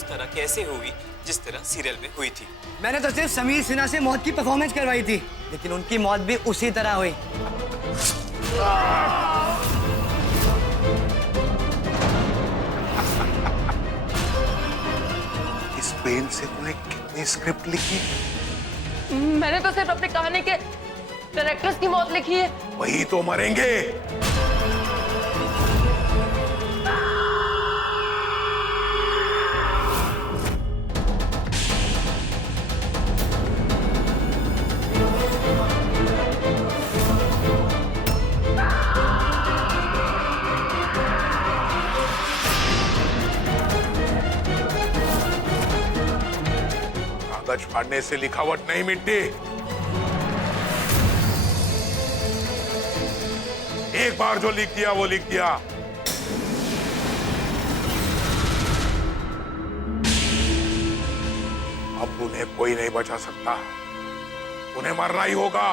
उस तरह कैसे हुई जिस तरह सीरियल में हुई थी। मैंने तो सिर्फ समीर सिन्हा से मौत की परफॉर्मेंस करवाई थी, लेकिन उनकी मौत भी उसी तरह हुई। इस पेन से तूने कितनी स्क्रिप्ट लिखी? मैंने तो सिर्फ अपनी कहानी के कैरेक्टर्स की मौत लिखी है। वही तो मरेंगे। कागज फाड़ने से लिखावट नहीं मिटती। एक बार जो लिख दिया वो लिख दिया। अब उन्हें कोई नहीं बचा सकता, उन्हें मरना ही होगा।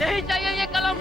नहीं चाहिए ये कलम।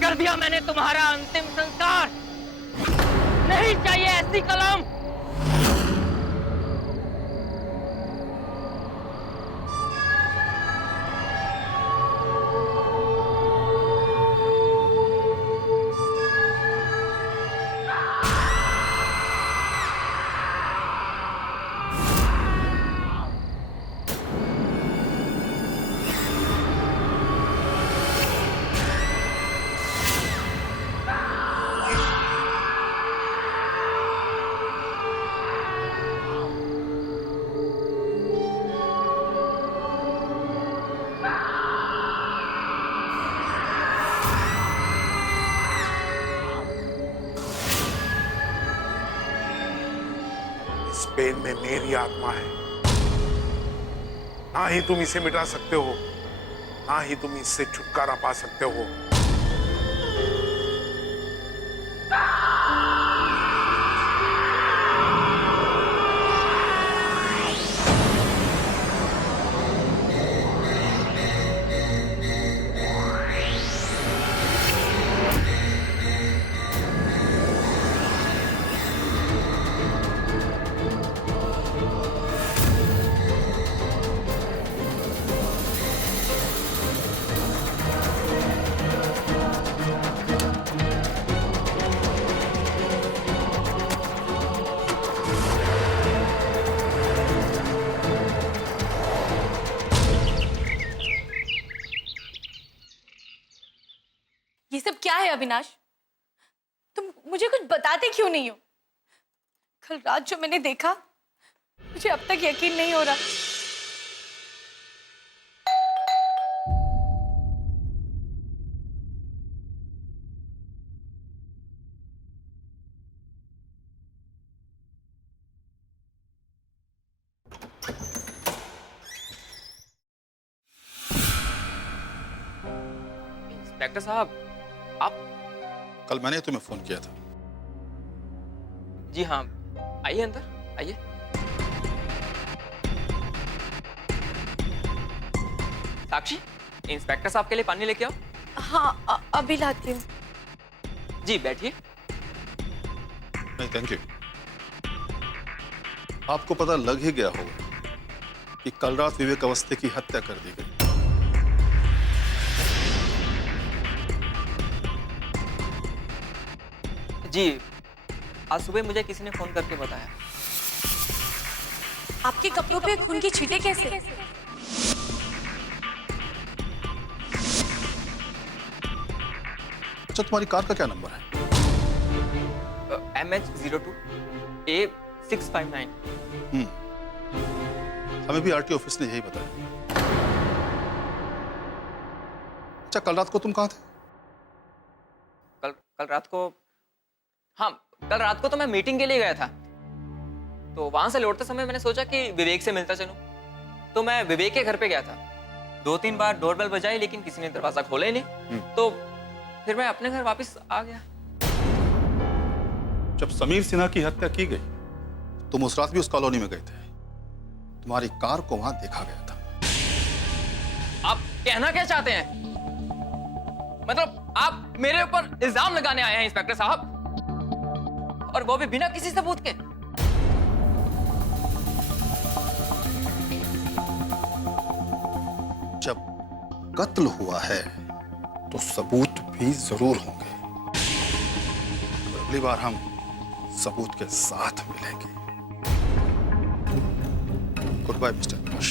कर दिया मैंने तुम्हारा अंतिम संस्कार। नहीं चाहिए ऐसी कलम। इस पेन में मेरी आत्मा है। ना ही तुम इसे मिटा सकते हो, ना ही तुम इससे छुटकारा पा सकते हो। ये सब क्या है अविनाश? तुम मुझे कुछ बताते क्यों नहीं हो? कल रात जो मैंने देखा मुझे अब तक यकीन नहीं हो रहा। इंस्पेक्टर साहब, आप? कल मैंने तुम्हें फोन किया था। जी हाँ, आइए अंदर, आइए। साक्षी, इंस्पेक्टर साहब के लिए पानी लेके आओ। हाँ, अभी लाती हूँ। जी बैठिए। नहीं थैंक यू। आपको पता लग ही गया होगा कि कल रात विवेक अवस्थी की हत्या कर दी गई। जी, आज सुबह मुझे किसी ने फोन करके बताया। आपके कपड़ों पे खून की छींटे कैसे? अच्छा, तुम्हारी कार का क्या नंबर है? MH02A659। हमें भी आरटी ऑफिस ने यही बताया। अच्छा, कल रात को तुम कहाँ थे? कल रात को, हाँ, कल रात को तो मैं मीटिंग के लिए गया था। तो वहां से लौटते समय मैंने सोचा कि विवेक से मिलता चलूं। तो मैं विवेक के घर पे गया था। 2-3 बार डोरबेल बजाई लेकिन किसी ने दरवाजा खोला ही नहीं। तो फिर मैं अपने घर वापस आ गया। जब समीर सिन्हा की हत्या की गई, तुम उस रात भी उस कॉलोनी में गए थे। तुम्हारी कार को वहां देखा गया था। आप कहना क्या चाहते हैं? मतलब आप मेरे ऊपर इल्जाम लगाने आए हैं इंस्पेक्टर साहब, और वो भी बिना किसी सबूत के? जब कत्ल हुआ है तो सबूत भी जरूर होंगे। तो अगली बार हम सबूत के साथ मिलेंगे। Goodbye mister Avinash.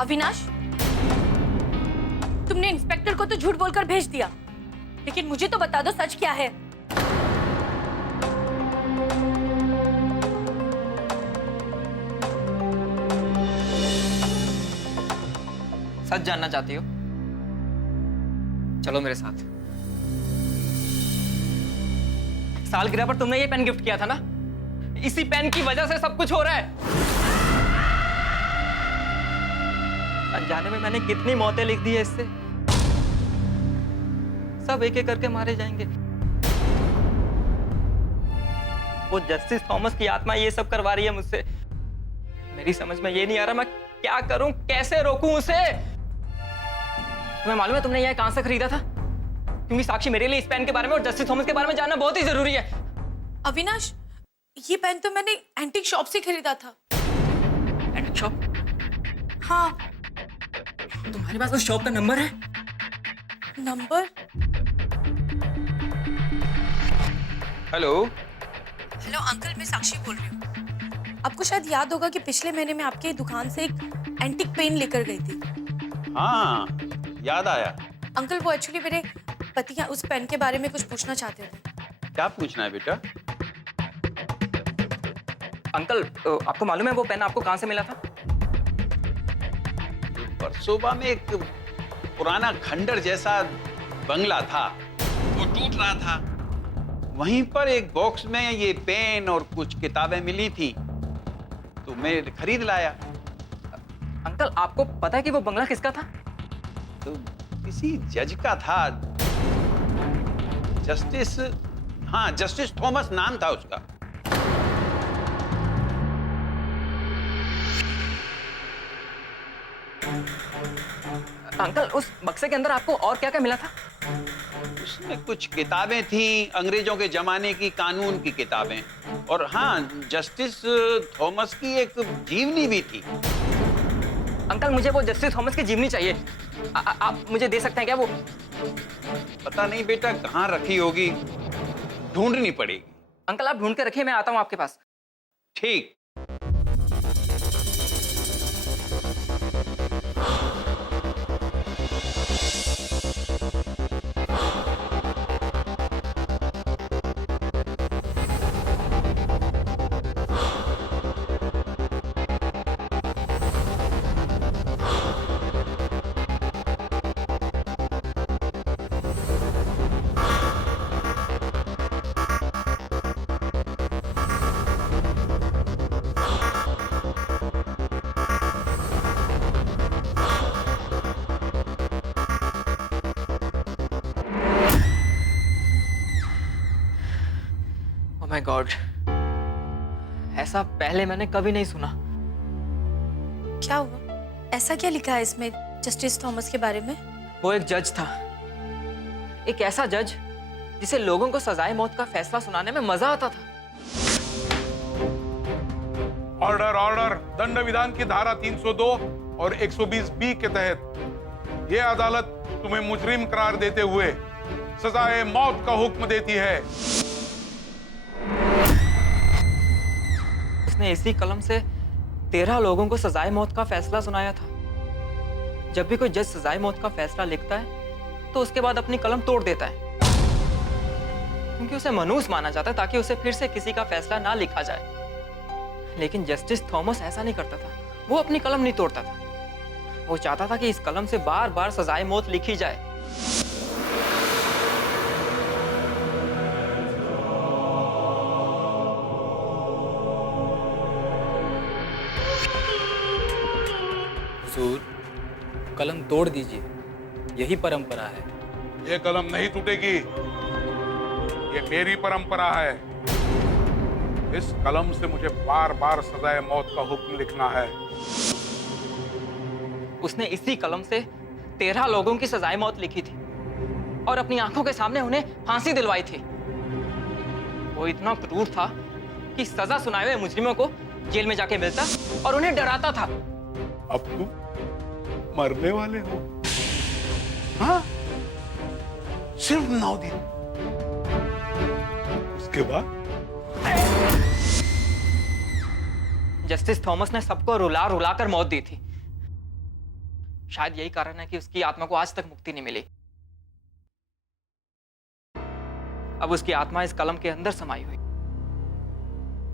Avinash, तुमने इंस्पेक्टर को तो झूठ बोलकर भेज दिया, लेकिन मुझे तो बता दो सच क्या है। सच जानना चाहती हो? चलो मेरे साथ। सालगिरह पर तुमने ये पेन गिफ्ट किया था ना? इसी पेन की वजह से सब कुछ हो रहा है। अनजाने में मैंने कितनी मौतें लिख दी है इससे। सब एक एक करके मारे जाएंगे। वो जस्टिस थॉमस की आत्मा ये सब करवा रही है मुझसे। मेरी समझ में ये नहीं आ रहा मैं क्या करूं, कैसे रोकूं उसे। तुम्हें मालूम है तुमने यह कहां से खरीदा था? क्योंकि साक्षी, मेरे लिए इस पेन के बारे में और जस्टिस थॉमस के बारे में जानना बहुत ही जरूरी है। अविनाश, ये पेन तो मैंने एंटीक शॉप से खरीदा था। Antique shop? हाँ। तुम्हारे पास उस शॉप का नंबर है? नंबर? हेलो। हेलो अंकल, मैं साक्षी बोल रही हूँ। आपको शायद याद होगा कि पिछले महीने में आपके दुकान से एक एंटीक पेन लेकर गई थी। हाँ, याद आया। अंकल, वो एक्चुअली मेरे पति उस पेन के बारे में कुछ पूछना चाहते थे। क्या पूछना है बेटा? अंकल, आपको मालूम है वो पेन आपको कहां से मिला था? वर्सोवा में एक पुराना खंडर जैसा बंगला था, वो टूट रहा था। वहीं पर एक बॉक्स में ये पेन और कुछ किताबें मिली थी, तो मैं खरीद लाया। अंकल, आपको पता है कि वो बंगला किसका था? तो किसी जज का था। जस्टिस थॉमस नाम था उसका। अंकल, उस बक्से के अंदर आपको और क्या क्या मिला था? उसमें कुछ किताबें थी, अंग्रेजों के जमाने की कानून की किताबें, और हाँ, जस्टिस थॉमस की एक जीवनी भी थी। अंकल, मुझे वो जस्टिस थॉमस की जीवनी चाहिए। आप मुझे दे सकते हैं क्या वो? पता नहीं बेटा कहाँ रखी होगी, ढूंढनी पड़ेगी। अंकल आप ढूंढ के रखिए, मैं आता हूँ आपके पास। ठीक। ओह माय गॉड, ऐसा पहले मैंने कभी नहीं सुना। क्या हुआ? ऐसा क्या लिखा है इसमें जस्टिस थॉमस के बारे में? वो एक जज था, एक ऐसा जज जिसे लोगों को सजाए मौत का फैसला सुनाने में मजा आता था। Order order. दंड विधान की धारा 302 और 120 बी के तहत यह अदालत तुम्हें मुजरिम करार देते हुए सजाए मौत का हुक्म देती है। उसने इसी कलम से 13 लोगों को सजाए मौत का फैसला सुनाया था। जब भी कोई जज सजाए मौत का फैसला लिखता है तो उसके बाद अपनी कलम तोड़ देता है, क्योंकि उसे मनहूस माना जाता है ताकि उसे फिर से किसी का फैसला ना लिखा जाए। लेकिन जस्टिस थॉमस ऐसा नहीं करता था, वो अपनी कलम नहीं तोड़ता था। वो चाहता था कि इस कलम से बार बार सजाए मौत लिखी जाए। हुजूर, कलम तोड़ दीजिए, यही परंपरा है। ये कलम नहीं टूटेगी, ये मेरी परंपरा है। इस कलम से मुझे बार बार सजाए मौत का हुक्म लिखना है। उसने इसी कलम से 13 लोगों की सजाए मौत लिखी थी और अपनी आंखों के सामने उन्हें फांसी दिलवाई थी। वो इतना क्रूर था कि सजा सुनाए हुए मुजरिमों को जेल में जाके मिलता और उन्हें डराता था। अब तुम मरने वाले हो? हाँ? सिर्फ 9 दिन। उसके बाद जस्टिस थॉमस ने सबको रुला रुला कर मौत दी थी। शायद यही कारण है कि उसकी आत्मा को आज तक मुक्ति नहीं मिली। अब उसकी आत्मा इस कलम के अंदर समाई हुई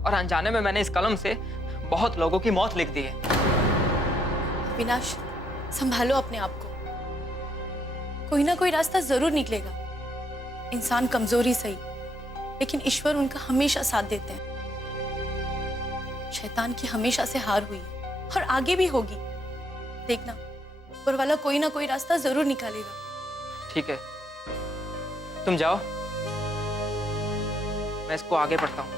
और अनजाने में मैंने इस कलम से बहुत लोगों की मौत लिख दी है। अविनाश, संभालो अपने आप को। कोई ना कोई रास्ता जरूर निकलेगा। इंसान कमजोरी सही, लेकिन ईश्वर उनका हमेशा साथ देते हैं। शैतान की हमेशा से हार हुई है और आगे भी होगी। देखना, ऊपर वाला कोई ना कोई रास्ता जरूर निकालेगा। ठीक है, तुम जाओ, मैं इसको आगे बढ़ता हूं।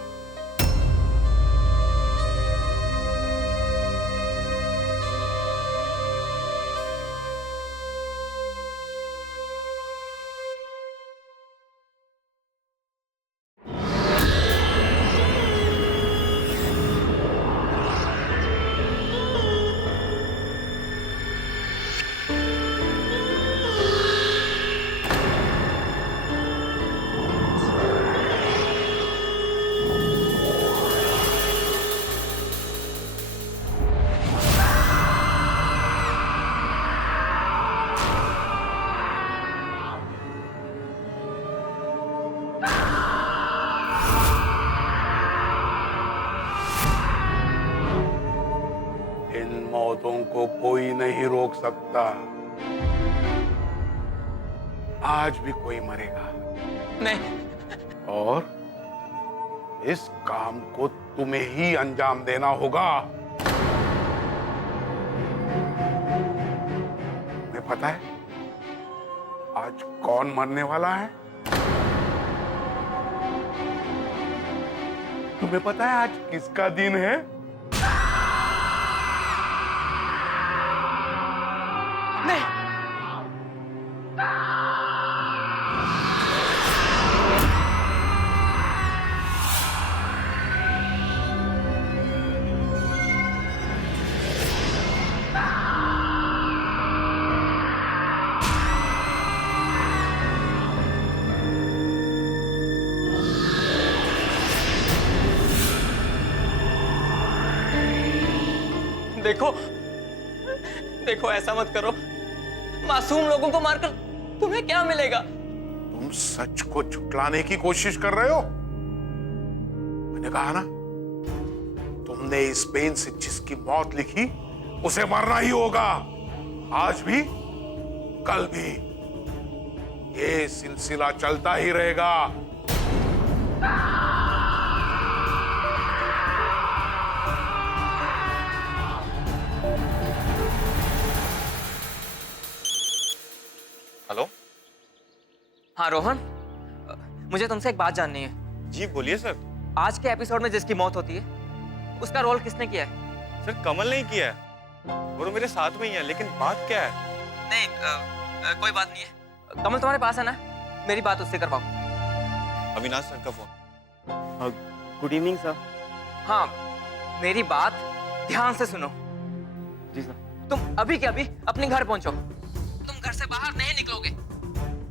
मौतों को कोई नहीं रोक सकता। आज भी कोई मरेगा नहीं। और इस काम को तुम्हें ही अंजाम देना होगा। तुम्हें पता है आज कौन मरने वाला है? तुम्हें पता है आज किसका दिन है? नहीं। देखो देखो, ऐसा मत करो। मासूम लोगों को मारकर तुम्हें क्या मिलेगा? तुम सच को झुठलाने की कोशिश कर रहे हो। मैंने कहा ना, तुमने इस पेन से जिसकी मौत लिखी उसे मरना ही होगा। आज भी, कल भी ये सिलसिला चलता ही रहेगा। हेलो। हाँ रोहन, मुझे तुमसे एक बात जाननी है। जी बोलिए सर। आज के एपिसोड में जिसकी मौत होती है उसका रोल किसने किया है? सर कमल नहीं किया है, वो मेरे साथ में ही है, लेकिन बात क्या है? नहीं, कोई बात नहीं है। कमल तुम्हारे पास है ना? मेरी बात उससे करवाओ। अविनाश सर का फोन। Good evening sir. हाँ, मेरी बात ध्यान से सुनो। जी सर। तुम अभी के अभी अपने घर पहुंचो। तुम घर से बाहर नहीं निकलोगे,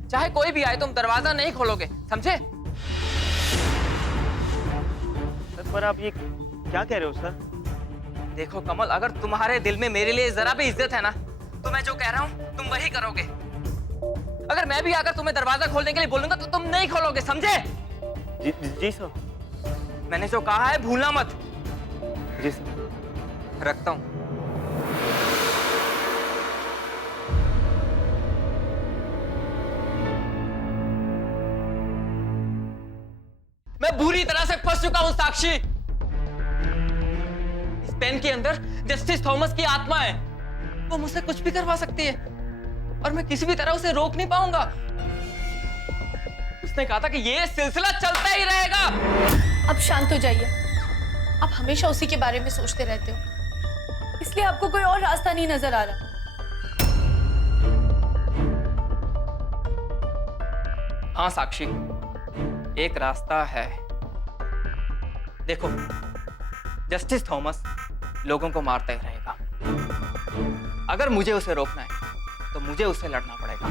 चाहे कोई भी आए, तुम दरवाजा नहीं खोलोगे, समझे? सर पर आप ये क्या कह रहे हो सर? देखो कमल, अगर तुम्हारे दिल में मेरे लिए जरा भी इज्जत है ना, तो मैं जो कह रहा हूँ तुम वही करोगे। अगर मैं भी आकर तुम्हें दरवाजा खोलने के लिए बोलूंगा तो तुम नहीं खोलोगे, समझे? जी सर। मैंने जो कहा है भूलना मत। जी सर। रखता हूं। मैं बुरी तरह से फंस चुका हूं साक्षी। इस पेन के अंदर जस्टिस थॉमस की आत्मा है। वो मुझसे कुछ भी करवा सकती है और मैं किसी भी तरह उसे रोक नहीं पाऊंगा। उसने कहा था कि ये सिलसिला चलता ही रहेगा। अब शांत हो जाइए। आप हमेशा उसी के बारे में सोचते रहते हो, इसलिए आपको कोई और रास्ता नहीं नजर आ रहा। हाँ साक्षी, एक रास्ता है। देखो, जस्टिस थॉमस लोगों को मारता ही रहेगा। अगर मुझे उसे रोकना है तो मुझे उससे लड़ना पड़ेगा।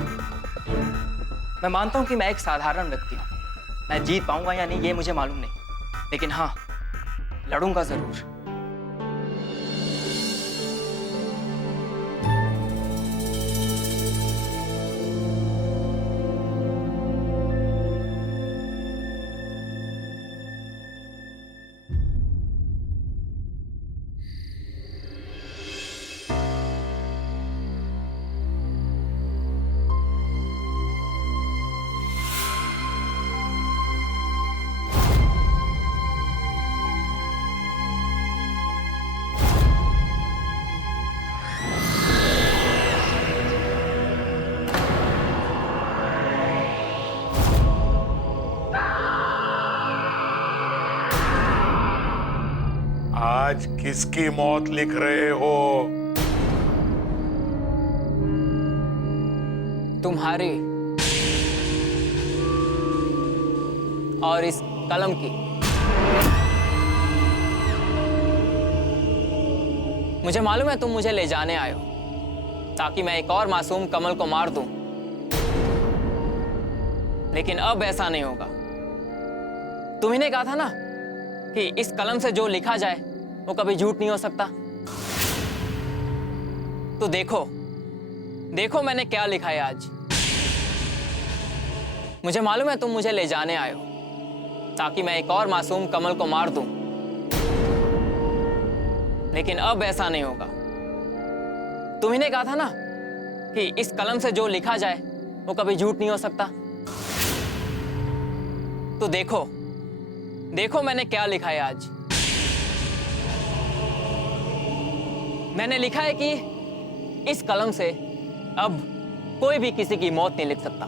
मैं मानता हूं कि मैं एक साधारण व्यक्ति हूं। मैं जीत पाऊंगा या नहीं ये मुझे मालूम नहीं, लेकिन हाँ, लड़ूंगा जरूर। आज किसकी मौत लिख रहे हो? तुम्हारी और इस कलम की। मुझे मालूम है तुम मुझे ले जाने आए हो ताकि मैं एक और मासूम कमल को मार दूं, लेकिन अब ऐसा नहीं होगा। तुम्ही ने कहा था ना कि इस कलम से जो लिखा जाए वो कभी झूठ नहीं हो सकता। तो देखो देखो मैंने क्या लिखा है आज। मुझे मालूम है तुम मुझे ले जाने आए हो ताकि मैं एक और मासूम कमल को मार दूं, लेकिन अब ऐसा नहीं होगा। तुम्ही ने कहा था ना कि इस कलम से जो लिखा जाए वो कभी झूठ नहीं हो सकता। तो देखो देखो मैंने क्या लिखा है आज। मैंने लिखा है कि इस कलम से अब कोई भी किसी की मौत नहीं लिख सकता।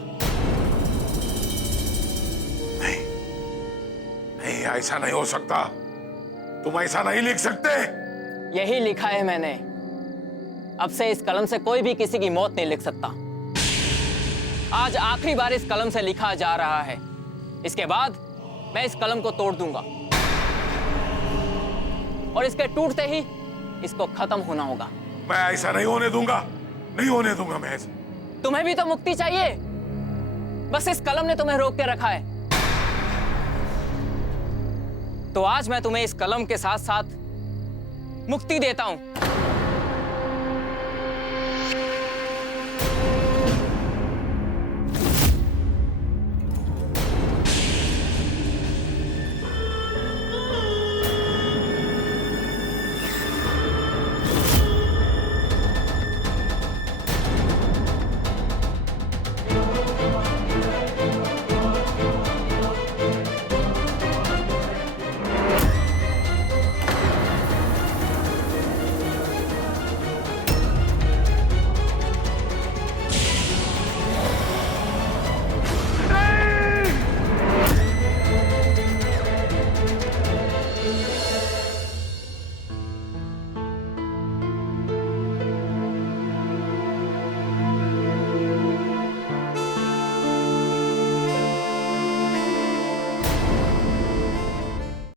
नहीं, ऐसा नहीं हो सकता। तुम ऐसा नहीं लिख सकते। यही लिखा है मैंने। अब से इस कलम से कोई भी किसी की मौत नहीं लिख सकता। आज आखिरी बार इस कलम से लिखा जा रहा है। इसके बाद मैं इस कलम को तोड़ दूंगा और इसके टूटते ही इसको खत्म होना होगा। मैं ऐसा नहीं होने दूंगा, नहीं होने दूंगा मैं ऐसा। तुम्हें भी तो मुक्ति चाहिए, बस इस कलम ने तुम्हें रोक के रखा है। तो आज मैं तुम्हें इस कलम के साथ साथ मुक्ति देता हूं।